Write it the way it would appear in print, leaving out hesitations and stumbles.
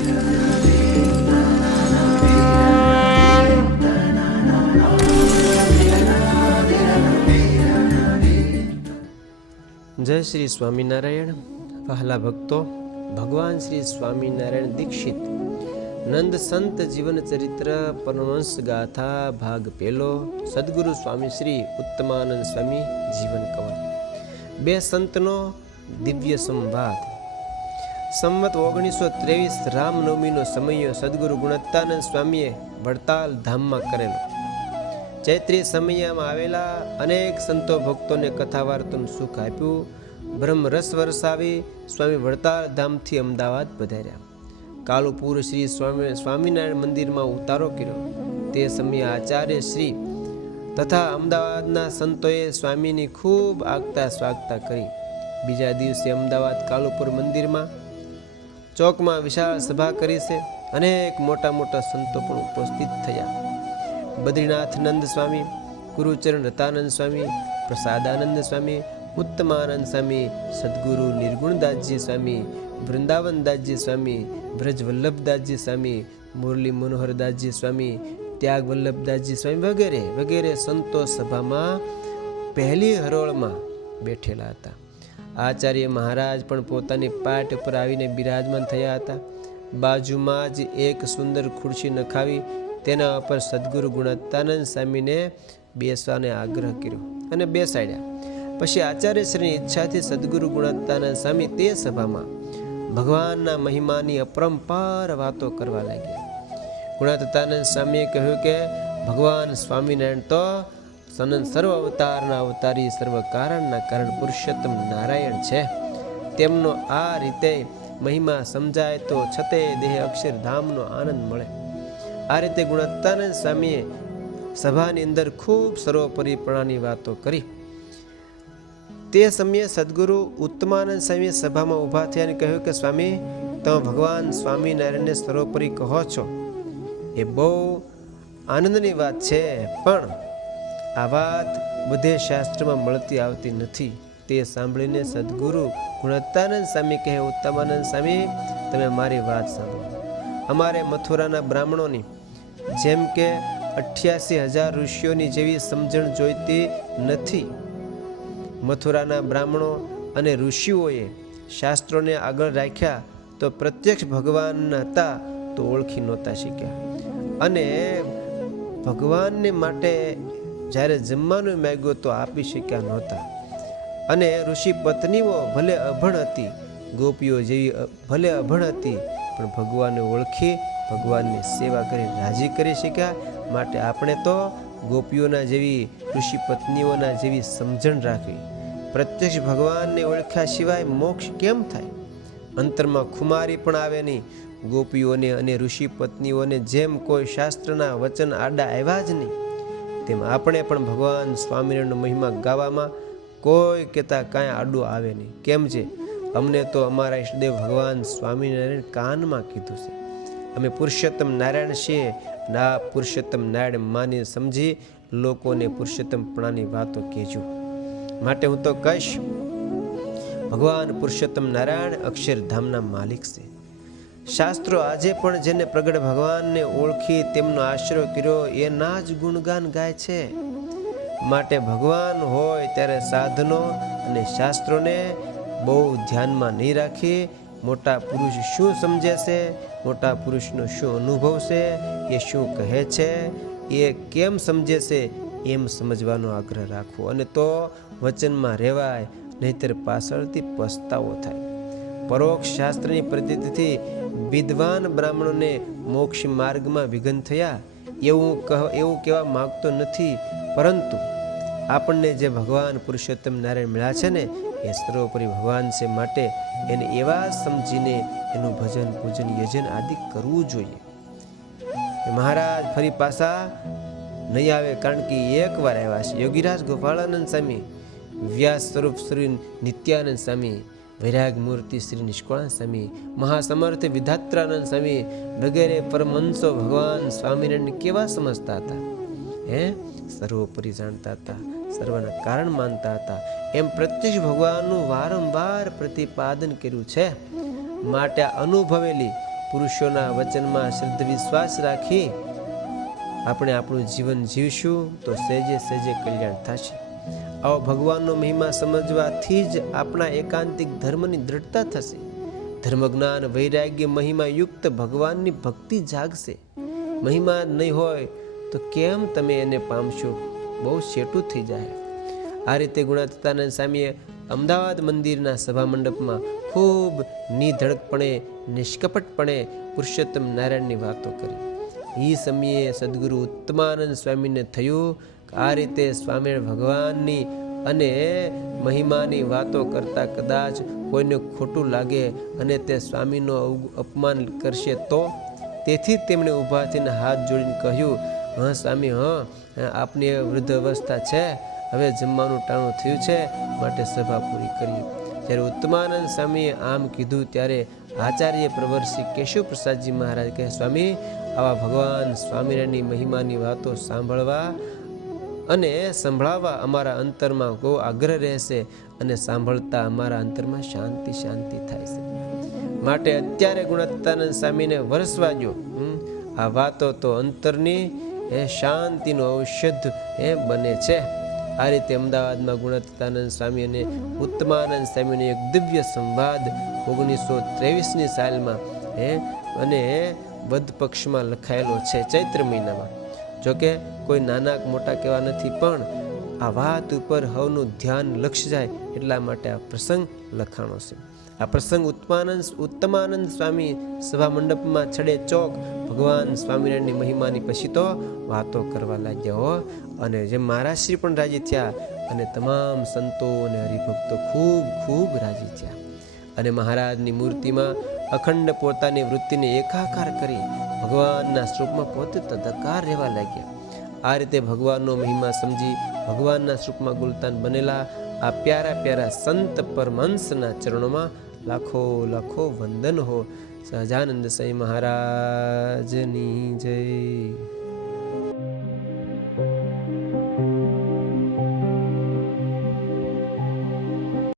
જય શ્રી સ્વામિનારાયણ. વહાલા ભક્તો, ભગવાન શ્રી સ્વામિનારાયણ દીક્ષિત નંદ સંત જીવન ચરિત્ર પરમહંસ ગાથા ભાગ પહેલો, સદગુરુ સ્વામી શ્રી ઉત્તમાનંદ સ્વામી જીવન કવન. બે સંતનો દિવ્ય સંવાદ. સંવત 1923 રામનવમીનો સમય સદગુરુ ગુણત્તાનંદ સ્વામીએ વડતાલ ધામમાં કરેલો. ચૈત્રી સમયમાં આવેલા અનેક સંતો ભક્તોને કથા વાર્તાનું સુખ આપ્યું. બ્રહ્મ રસ વરસાવી સ્વામી વડતાલ ધામથી અમદાવાદ પધાર્યા. કાલુપુર શ્રી સ્વામિનારાયણ મંદિરમાં ઉતારો કર્યો. તે સમયે આચાર્ય શ્રી તથા અમદાવાદના સંતોએ સ્વામીની ખૂબ આગતા સ્વાગતા કરી. બીજા દિવસે અમદાવાદ કાલુપુર મંદિરમાં ચોકમાં વિશાળ સભા કરી છે. અનેક મોટા મોટા સંતો પણ ઉપસ્થિત થયા. બદ્રીનાથ નંદ સ્વામી, ગુરુચરણ રતાનંદ સ્વામી, પ્રસાદાનંદ સ્વામી, ઉત્તમાનંદ સ્વામી, સદગુરુ નિર્ગુણદાસજી સ્વામી, વૃંદાવનદાસજી સ્વામી, બ્રજ વલ્લભદાસજી સ્વામી, મુરલી મનોહરદાસજી સ્વામી, ત્યાગ વલ્લભદાસજી સ્વામી વગેરે વગેરે સંતો સભામાં પહેલી હરોળમાં બેઠેલા હતા. આચાર્ય મહારાજ પણ પોતાની પાટ ઉપર આવીને બિરાજમાન થયા હતા. બાજુમાં જ એક સુંદર ખુરશી નખાવી તેના ઉપર સદગુરુ ગુણત્તાનંદ સ્વામીને બેસવાને આગ્રહ કર્યો અને બેસાડ્યા. પછી આચાર્યશ્રીની ઈચ્છાથી સદગુરુ ગુણત્તાનંદ સ્વામી તે સભામાં ભગવાનના મહિમાની અપરંપાર વાતો કરવા લાગ્યા. ગુણત્તાનંદ સ્વામીએ કહ્યું કે ભગવાન સ્વામિનારાયણ તો સર્વ અવતારના અવતારી, સર્વ કારણના કારણ પુરુષોત્તમ નારાયણ છે. તેમનો આ રીતે મહિમા સમજાય તો છતે દેહ અક્ષરધામનો આનંદ મળે. આ રીતે ગુણત્તાનંદ સ્વામીએ સભાની અંદર ખૂબ સર્વોપરીપણાની વાતો કરી. તે સમયે સદગુરુ ઉત્તમાનંદ સ્વામી સભામાં ઊભા થયા અને કહ્યું કે સ્વામી, તમે ભગવાન સ્વામિનારાયણને સર્વોપરી કહો છો, એ બહુ આનંદની વાત છે, પણ આ વાત બધે શાસ્ત્રમાં મળતી આવતી નથી. તે સાંભળીને સદગુરુ ગુણત્તાનંદ સ્વામી કહે, ઉત્તમાનંદ સ્વામી, તમે મારી વાત સાંભળો. અમારે મથુરાના બ્રાહ્મણોની જેમ કે 88,000 ઋષિઓની જેવી સમજણ જોઈતી નથી. મથુરાના બ્રાહ્મણો અને ઋષિઓએ શાસ્ત્રોને આગળ રાખ્યા તો પ્રત્યક્ષ ભગવાન હતા તો ઓળખી નહોતા શીખ્યા. અને ભગવાનને માટે જ્યારે જમવાનું માગ્યું તો આપી શક્યા નહોતા. અને ઋષિ પત્નીઓ ભલે અભણ હતી, ગોપીઓ જેવી ભલે અભણ હતી, પણ ભગવાનને ઓળખી ભગવાનની સેવા કરી રાજી કરી શક્યા. માટે આપણે તો ગોપીઓના જેવી, ઋષિ પત્નીઓના જેવી સમજણ રાખવી. પ્રત્યક્ષ ભગવાનને ઓળખ્યા સિવાય મોક્ષ કેમ થાય? અંતરમાં ખુમારી પણ આવે નહીં. ગોપીઓને અને ઋષિ પત્નીઓને જેમ કોઈ શાસ્ત્રના વચન આડા આવ્યા જ નહીં, તેમ આપણે પણ ભગવાન સ્વામિનારાયણનો મહિમા ગાવામાં કોઈ કહેતા કાંઈ આડું આવે નહીં. કેમ છે? અમને તો અમારા ઈષ્ટદેવ ભગવાન સ્વામિનારાયણ કાનમાં કીધું છે. અમે પુરુષોત્તમ નારાયણ છીએ. ના પુરુષોત્તમ નારાયણ માની સમજી લોકોને પુરુષોત્તમપણાની વાતો કહેજો. માટે હું તો કહીશ, ભગવાન પુરુષોત્તમ નારાયણ અક્ષરધામના માલિક છે. શાસ્ત્રો આજે પણ જેને પ્રગટ ભગવાનને ઓળખી તેમનો આશરો કર્યો એના જ ગુણગાન ગાય છે. માટે ભગવાન હોય ત્યારે સાધનો અને શાસ્ત્રોને બહુ ધ્યાનમાં નહીં રાખી મોટા પુરુષ શું સમજે છે, મોટા પુરુષનો શું અનુભવ છે, એ શું કહે છે, એ કેમ સમજે છે, એમ સમજવાનો આગ્રહ રાખવો. અને તો વચનમાં રહેવાય, નહીતર પાછળથી પસ્તાવો થાય. પરોક્ષ શાસ્ત્રની પ્રતીતિથી વિદ્વાન બ્રાહ્મણોને મોક્ષ માર્ગમાં વિઘ્ન થયા એવું કહેવા માગતો નથી, પરંતુ આપણને જે ભગવાન પુરુષોત્તમ નારાયણ મળ્યા છે ને, એ સર્વોપરી ભગવાન છે. માટે એને એવા સમજીને એનું ભજન પૂજન યજન આદિ કરવું જોઈએ. મહારાજ ફરી પાછા નહીં આવે, કારણ કે એકવાર આવ્યા છે. યોગીરાજ ગોપાળાનંદ સ્વામી, વ્યાસ સ્વરૂપ શ્રી નિત્યાનંદ સ્વામી, વૈરાગ મૂર્તિ શ્રી નિષ્કળાનંદ સ્વામી, મહાસમર્થ વિધાત્રાનંદ સ્વામી વગેરે પરમહંસો ભગવાન સ્વામિનારાયણ કેવા સમજતા હતા? સર્વોપરી જાણતા હતા, સર્વના કારણ માનતા હતા. એમ પ્રત્યક્ષ ભગવાનનું વારંવાર પ્રતિપાદન કર્યું છે. માટે અનુભવેલી પુરુષોના વચનમાં શ્રદ્ધ વિશ્વાસ રાખી આપણે આપણું જીવન જીવશું તો સહેજે સહેજે કલ્યાણ થશે. આવો ભગવાનનો મહિમા સમજવાથી જ આપણા એકાંતિક ધર્મની દ્રઢતા થશે. ધર્મજ્ઞાન વૈરાગ્ય મહિમા યુક્ત ભગવાનની ભક્તિ જાગશે. મહિમા નહીં હોય તો કેમ તમે એને પામશો? બહુ શેટું થઈ જાય. આ રીતે ગુણાતીતાનંદ સ્વામીએ અમદાવાદ મંદિરના સભા મંડપમાં ખૂબ નિધડકપણે નિષ્કપટપણે પુરુષોત્તમ નારાયણની વાતો કરી. એ સમયે સદગુરુ ઉત્તમાનંદ સ્વામીને થયું કે આ રીતે સ્વામિનારાયણ ભગવાનની અને મહિમાની વાતો કરતા કદાચ કોઈને ખોટું લાગે અને તે સ્વામીનો અપમાન કરશે તો. તેથી તેમણે ઊભા થઈને હાથ જોડીને કહ્યું, હા સ્વામી, હા, આપની વૃદ્ધ અવસ્થા છે, હવે જમવાનું ટાણું થયું છે, માટે સભા પૂરી કરી. જ્યારે ઉત્તમાનંદ સ્વામીએ આમ કીધું ત્યારે આચાર્ય પ્રવર શ્રી કેશવ પ્રસાદજી મહારાજ કહે, સ્વામી, આવા ભગવાન સ્વામિનારાયણની મહિમાની વાતો સાંભળવા અને સંભળાવવા અમારા અંતરમાં બહુ આગ્રહ રહેશે અને સાંભળતા અમારા અંતરમાં શાંતિ શાંતિ થાય છે. માટે અત્યારે ગુણાતીતાનંદ સ્વામીને વરસવા દો. આ વાતો તો અંતરની શાંતિનું ઔષધ બને છે. આ રીતે અમદાવાદમાં ગુણાતીતાનંદ સ્વામી અને ઉત્તમાનંદ સ્વામીનો એક દિવ્ય સંવાદ 1923ની સાલમાં અને વધ પક્ષમાં લખાયેલો છે, ચૈત્ર મહિનામાં. જોકે કોઈ નાના મોટા કહેવા નથી, પણ આ વાત ઉપર હવનું ધ્યાન લક્ષ જાય એટલા માટે આ પ્રસંગ લખાણો છે. આ પ્રસંગ ઉત્તમાનંદ સ્વામી સભા મંડપમાં છડે ચોક ભગવાન સ્વામિનારાયણની મહિમાની પછી તો વાતો કરવા લાગ્યા હો. અને જેમ મહારાજશ્રી પણ રાજી થયા અને તમામ સંતો અને હરિભક્તો ખૂબ ખૂબ રાજી થયા. અને મહારાજની મૂર્તિમાં અખંડ પોતાની વૃત્તિને એકાકાર કરી ભગવાનના સ્વરૂપમાં પોતે તદકાર રહેવા લાગ્યા. આ રીતે ભગવાનનો મહિમા સમજી ભગવાનના સ્વરૂપમાં ગુલતાન બનેલા આ પ્યારા પ્યારા સંત પરમહંસના ચરણોમાં લાખો લાખો વંદન હો. સહજાનંદ સ્વામી મહારાજની જય.